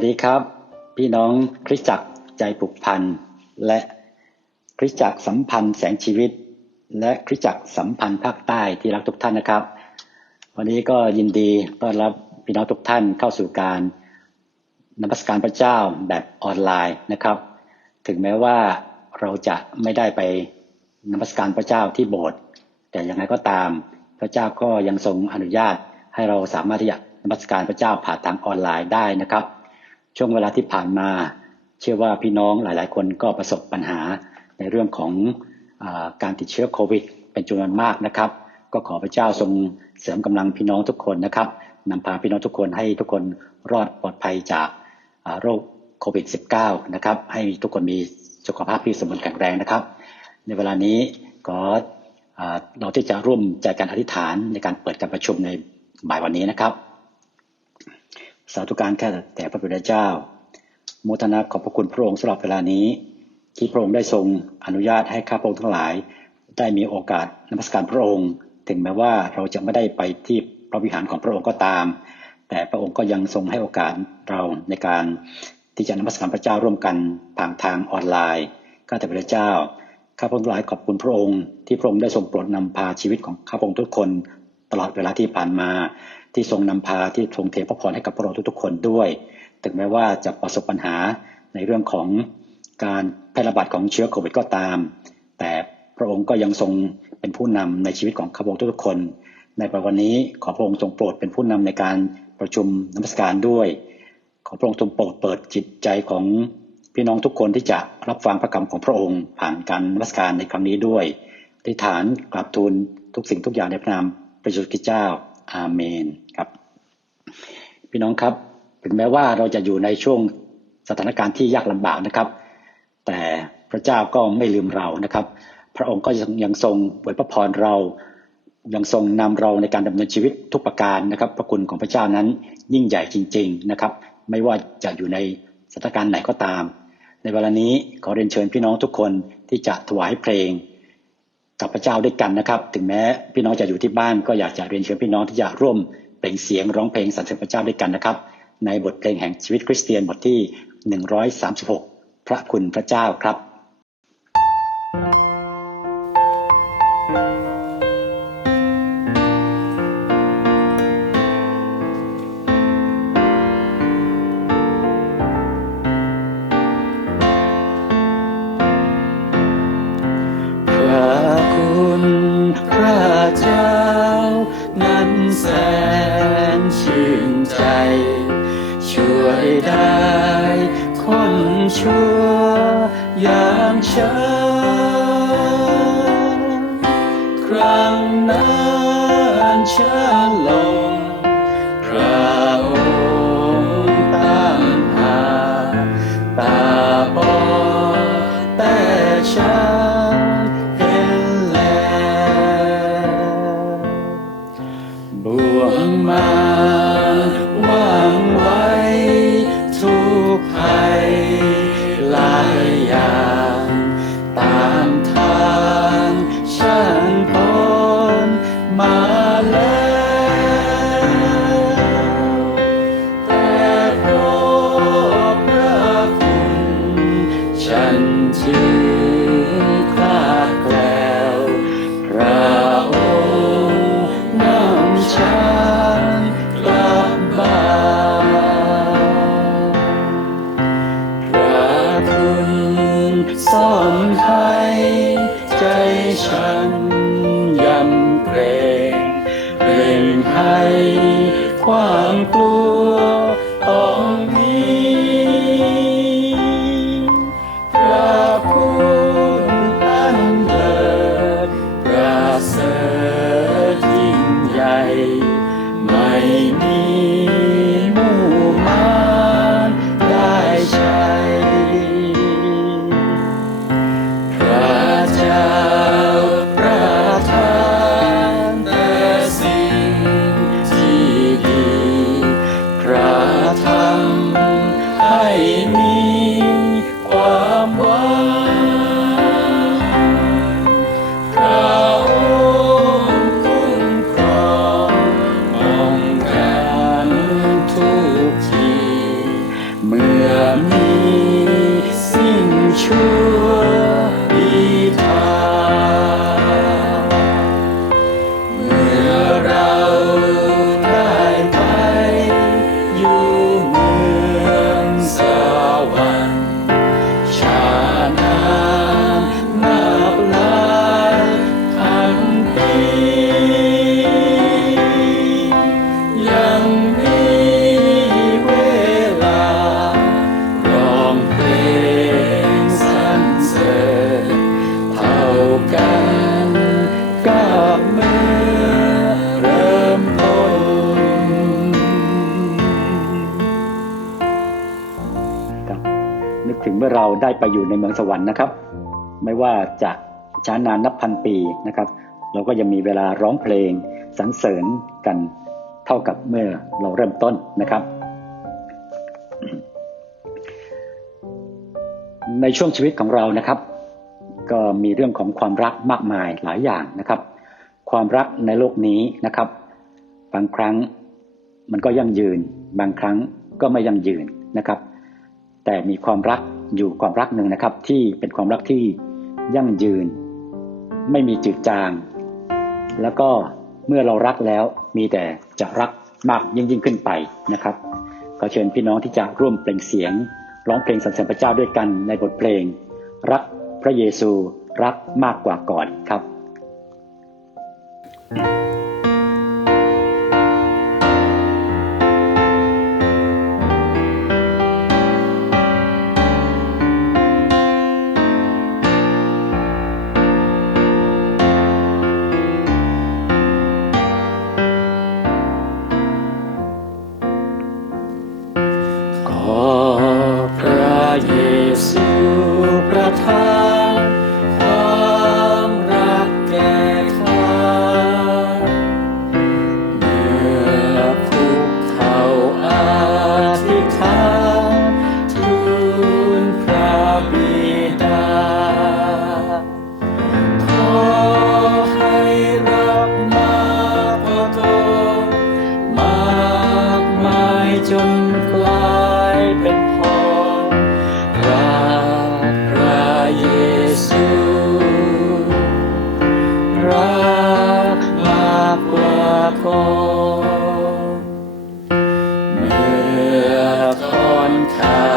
วัสดีครับ พี่น้องคริสจักรใจผูกพันและคริสจักรสัมพันธ์แสงชีวิต และคริสจักรสัมพันธ์ภาคใต้ที่รักทุกท่านนะครับ วันนี้ก็ยินดีต้อนรับพี่น้องทุกท่านเข้าสู่การนมัสการพระเจ้าแบบออนไลน์นะครับ ถึงแม้ว่าเราจะไม่ได้ไปนมัสการพระเจ้าที่โบสถ์แต่อย่างไรก็ตาม พระเจ้าก็ยังทรงอนุญาตให้เราสามารถที่จะนมัสการพระเจ้าผ่านทางออนไลน์ได้นะครับ ช่วงเวลาที่ผ่านมา เชื่อว่าพี่น้องหลาย ๆ คนก็ประสบปัญหาในเรื่องของอการติดเชื้อโควิด เป็นจำนวนมากนะครับ ก็ขอพระเจ้าทรงเสริมกำลังพี่น้องทุกคนนะครับนำพาพี่น้องทุกคนให้ทุกคนรอดปลอดภัยจากโรคโควิด -19 นะครับ ให้ทุกคนมีสุขภาพที่สมบูรณ์แข็งแรงนะครับ ในเวลานี้ก็เราที่จะร่วมใจการอธิษฐานในการเปิดการประชุมในบ่ายวันนี้นะครับ สาธุการแค่แต่พระบิดาเจ้าโมทนาขอบพระคุณพระองค์สำหรับเวลานี้ ที่พระองค์ได้ทรงอนุญาตให้ข้าพระองค์ทั้งหลาย ได้มีโอกาสนมัสการพระองค์ ถึงแม้ว่าเราจะไม่ได้ไปที่พระวิหารของพระองค์ก็ตาม แต่พระองค์ก็ยังทรงให้โอกาสเราในการที่จะนมัสการพระเจ้าร่วมกันทางทางออนไลน์ข้าแต่พระเจ้าข้าพระองค์หลายขอบคุณพระองค์ ที่พระองค์ได้ทรงโปรดนำพาชีวิตของข้าพระองค์ทุกคน ตลอดเวลาที่ผ่านมา ที่ทรงนำพาที่ทรงเทพระพรให้กับพวกเราทุกๆ คนด้วย ถึงแม้ว่าจะประสบปัญหาในเรื่องของการแพร่ระบาดของเชื้อโควิดก็ตาม แต่พระองค์ก็ยังทรงเป็นผู้นำในชีวิตของข้าพระองค์ทุกๆคน ในวันนี้ขอพระองค์ทรงโปรดเป็นผู้นำในการประชุมนมัสการด้วย ขอพระองค์ทรงโปรดเปิดจิตใจของพี่น้องทุกคนที่จะรับฟังพระคำของพระองค์ผ่านการนมัสการในครั้งนี้ด้วยอธิษฐานกราบทูลทุกสิ่งทุกอย่างในพระนามพระเยซูคริสต์เจ้า อาเมนครับ พี่น้องครับถึงแม้ว่าเราจะอยู่ในช่วงสถานการณ์ที่ยากลำบากนะครับ แต่พระเจ้าก็ไม่ลืมเรานะครับ พระองค์ก็ยังทรงอวยพระพรเรายังทรงนำเราในการดำเนินชีวิตทุกประการนะครับ พระคุณของพระเจ้านั้นยิ่งใหญ่จริง ๆนะครับ ไม่ว่าจะอยู่ในสถานการณ์ไหนก็ตาม ในเวลานี้ขอเรียนเชิญพี่น้องทุกคนที่จะถวายเพลง กับพระเจ้าด้วยกันนะครับ ถึงแม้พี่น้องจะอยู่ที่บ้านก็อยากจะเรียนเชิญพี่น้องที่จะร่วมเปล่งเสียงร้องเพลงสรรเสริญพระเจ้าด้วยกันนะครับ ในบทเพลงแห่งชีวิตคริสเตียนบทที่ 136 พระคุณพระเจ้าครับ ฉันเห็นแล้วบ่วงมาวางไว้ทุกภัยหลายอย่างตามทางฉันพ้นมาแล้วฉันจึง ไปอยู่ในเมืองสวรรค์นะครับ ไม่ว่าจะช้านานนับพันปีนะครับ เราก็ยังมีเวลาร้องเพลงสรรเสริญกันเท่ากับเมื่อเราเริ่มต้นนะครับ ในช่วงชีวิตของเรานะครับ ก็มีเรื่องของความรักมากมายหลายอย่างนะครับ ความรักในโลกนี้นะครับ บางครั้งมันก็ยั่งยืน บางครั้งก็ไม่ยั่งยืนนะครับ แต่มีความรัก อยู่ความรักหนึ่งนะครับ ที่เป็นความรักที่ยั่งยืน ไม่มีจืดจาง แล้วก็เมื่อเรารักแล้วมีแต่จะรักมากยิ่งยิ่งขึ้นไปนะครับขอเชิญพี่น้องที่จะร่วมเปล่งเสียง ร้องเพลงสรรเสริญพระเจ้าด้วยกันในบทเพลง รักพระเยซูรักมากกว่าก่อนครับข อ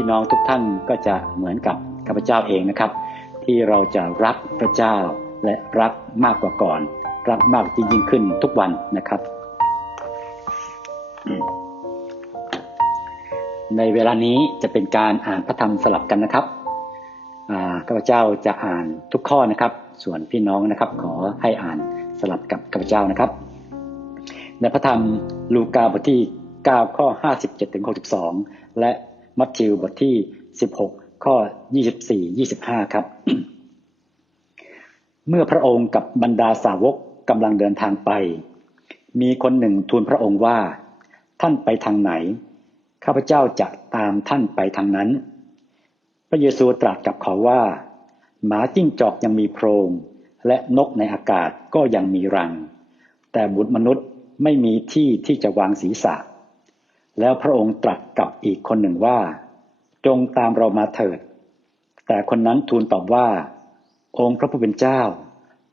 พี่น้องทุกท่านก็จะเหมือนกับข้าพเจ้าเองนะครับ ที่เราจะรักพระเจ้าและรักมากกว่าก่อน รักมากยิ่งยิ่งขึ้นทุกวันนะครับ ในเวลานี้จะเป็นการอ่านพระธรรมสลับกันนะครับข้าพเจ้าจะอ่านทุกข้อนะครับ ส่วนพี่น้องนะครับ ขอให้อ่านสลับกับข้าพเจ้านะครับ ในพระธรรมลูกาบทที่ 9 ข้อ 57ถึง62 และ มัทธิวบทที่ 16 ข้อ 24 25 ครับ เมื่อพระองค์กับบรรดาสาวกกำลังเดินทางไป มีคนหนึ่งทูลพระองค์ว่า ท่านไปทางไหน ข้าพเจ้าจะตามท่านไปทางนั้น พระเยซูตรัสกับเขาว่า หมาจิ้งจอกยังมีโพรง และนกในอากาศก็ยังมีรัง แต่บุตรมนุษย์ไม่มีที่ที่จะวางศีรษะ แล้วพระองค์ตรัสกับอีกคนหนึ่งว่า จงตามเรามาเถิด แต่คนนั้นทูลตอบว่า องค์พระผู้เป็นเจ้า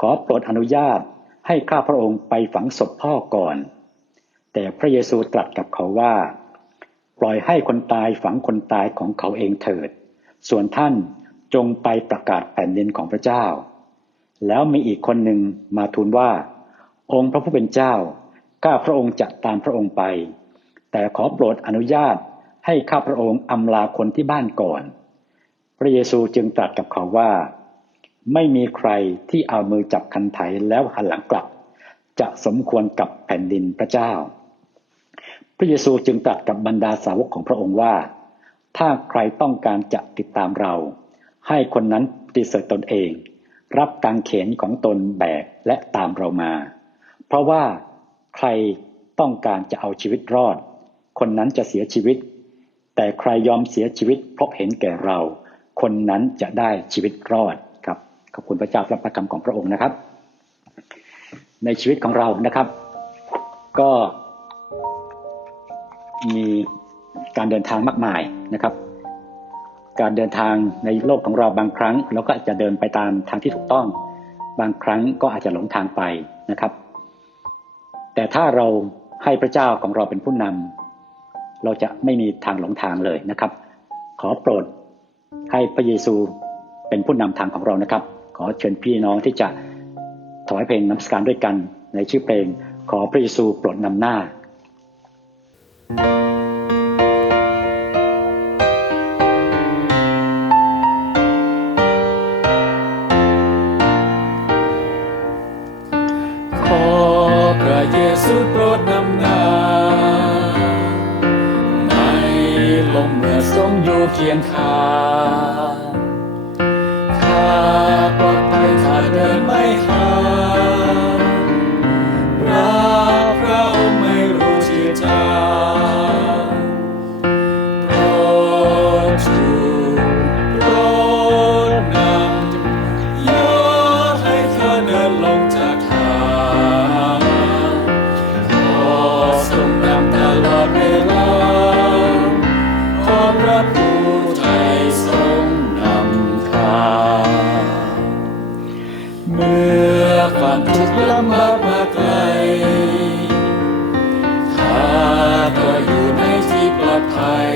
ขอโปรดอนุญาตให้ข้าพระองค์ไปฝังศพพ่อก่อน แต่พระเยซูตรัสกับเขาว่า ปล่อยให้คนตายฝังคนตายของเขาเองเถิด ส่วนท่านจงไปประกาศแผ่นดินของพระเจ้า แล้วมีอีกคนหนึ่งมาทูลว่า องค์พระผู้เป็นเจ้า ข้าพระองค์จะตามพระองค์ไป แต่ขอโปรดอนุญาตให้ข้าพระองค์อำลาคนที่บ้านก่อน พระเยซูจึงตรัสกับเขาว่า ไม่มีใครที่เอามือจับคันไถแล้วหันหลังกลับ จะสมควรกับแผ่นดินพระเจ้า พระเยซูจึงตรัสกับบรรดาสาวกของพระองค์ว่า ถ้าใครต้องการจะติดตามเรา ให้คนนั้นปฏิเสธตนเอง รับกางเขนของตนแบกและตามเรามา เพราะว่าใครต้องการจะเอาชีวิตรอด คนนั้นจะเสียชีวิต แต่ใครยอมเสียชีวิต เพราะเห็นแก่เรา คนนั้นจะได้ชีวิตรอดครับขอบคุณพระเจ้าสำหรับพระคำของพระองค์นะครับ ในชีวิตของเรานะครับ ก็มีการเดินทางมากมายนะครับ การเดินทางในโลกของเราบางครั้งเราก็อาจจะเดินไปตามทางที่ถูกต้อง บางครั้งก็อาจจะหลงทางไปนะครับ แต่ถ้าเราให้พระเจ้าของเราเป็นผู้นำ เราจะไม่มีทางหลงทางเลยนะครับ ขอโปรดให้พระเยซูเป็นผู้นำทางของเรานะครับ ขอเชิญพี่น้องที่จะถวายเพลงน้ำสการด้วยกันในชื่อเพลงขอพระเยซูโปรดนำหน้าข ข้าประ เมื่อความทุกข์ลำบากมาไกลข้าก็อยู่ในที่ปลอดภัย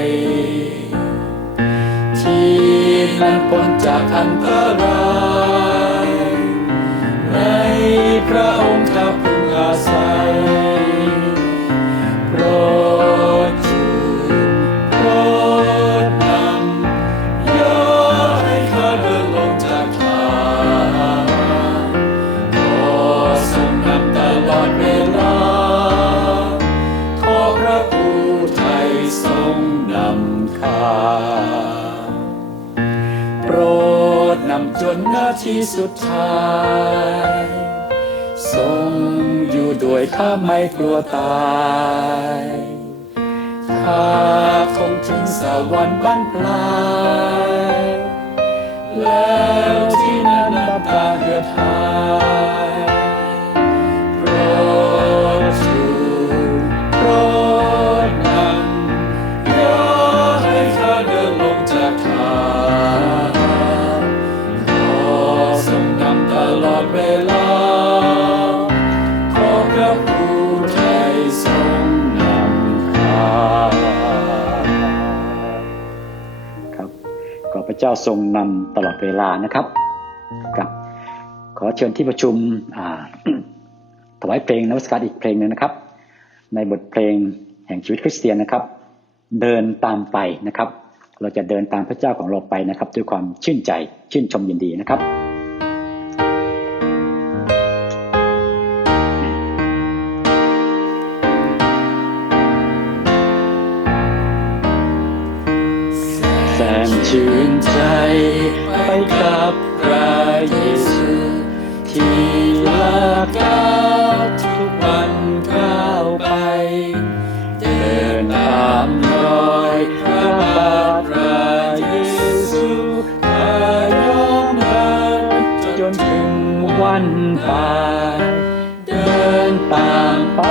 ที่นั้นพ้นจากอันตราย นนาทีสุดท้ายทรงอยู่ด้วยข้าไม่กลัวตายข้าคงถึงสวรรค์บ้านปลายแล้วที่นั้นน้ำตาเหือดหาย เจ้าทรงนำตลอดเวลานะครับครับขอเชิญที่ประชุมถวายเพลงนวัสการอีกเพลงหนึ่งนะครับ ในบทเพลงแห่งชีวิตคริสเตียนนะครับ เดินตามไปนะครับ เราจะเดินตามพระเจ้าของเราไปนะครับ ด้วยความชื่นใจชื่นชมยินดีนะครับแสนชื่ วันตายเดินตามไป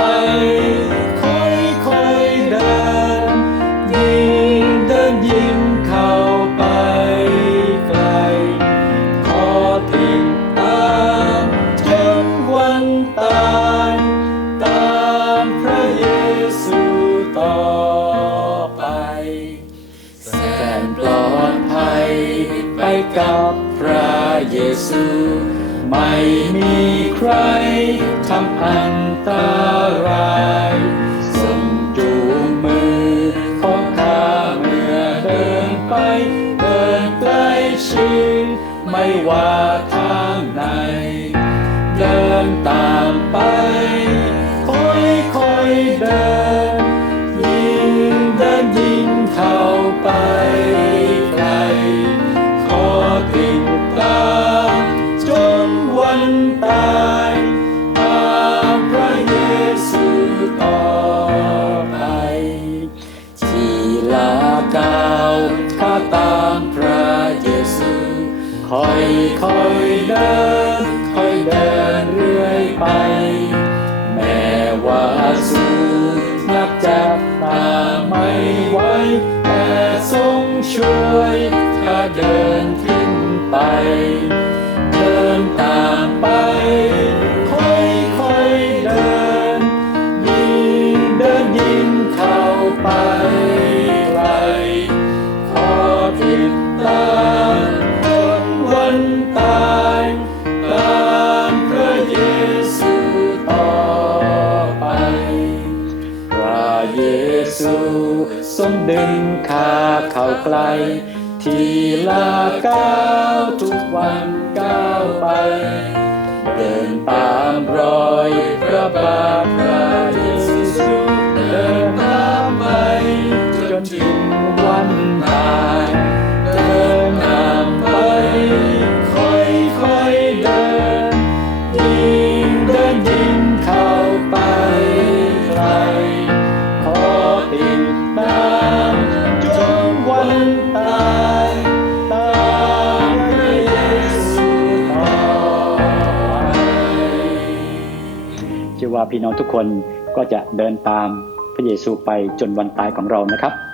ใครทำอันตรายส่งจูงมือของข้าเมื่อเดินไป เดินใกล้ชิดไม่ว่าทา ค่อยค่อยเดิน ค่อยเดินเรื่อยไป แม้ว่าสู้นับจับตาไม่ไหวแต่ทรงช่วยถ้าเดินขึ้นไป ลทีละก้าวทุกวันก้าวไป เดินตามรอยพระบาทพระ ว่าพี่น้องทุกคนก็จะเดินตามพระเยซูไปจนวันตายของเรานะครับ